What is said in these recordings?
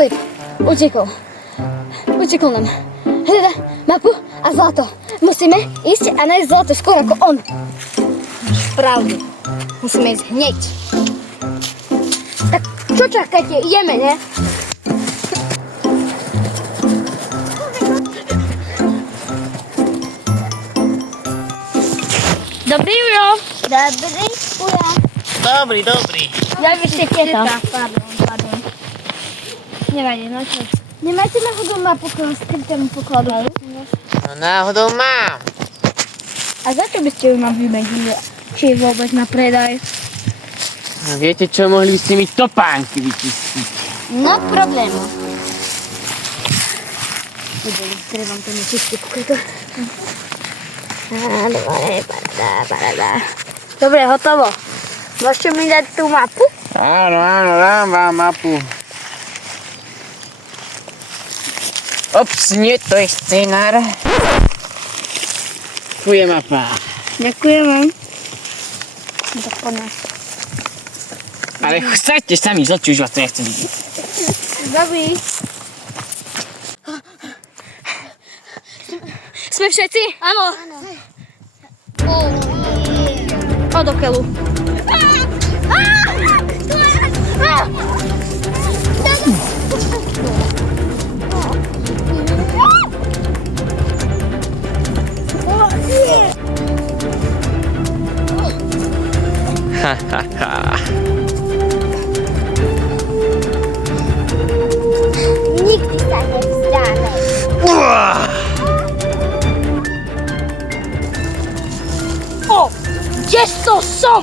Filip, utekol nám. Hľada mapu a zlato. Musíme ísť a nájsť zlato skôr ako on. Máš pravdu. Musíme ísť hneď. Tak čo čakáte? Ideme, ne? Dobrý, Ujo. Dobrý, Ujo. Dobrý. Ja ešte teta. Pardon. Nevadí, no čo? Nemáte náhodou mapu k skrytému pokladu? No náhodou mám. A za čo by ste ju nám vymenili? Či je vôbec na predaj? No viete čo, mohli by ste mi topánky vyčistiť. No problému. Neboli, treba to nečistiť pokryto. Dobre, hotovo. Môžete mi dať tú mapu? Áno, dám vám mapu. Ops, nie, to je scenár. Tu je mapa. Ďakujem. No tak poďme. Ale chcete sami z očí, už vás to nechcem vidieť. Dobrý. Sme všetci? Áno. Od okeľu. Nikdy sa nevzdáme. Kde to som?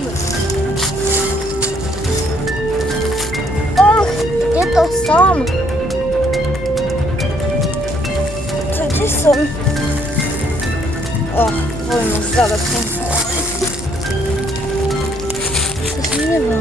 Kde to som? Kde som? Poviem už zadať. To som nebolo.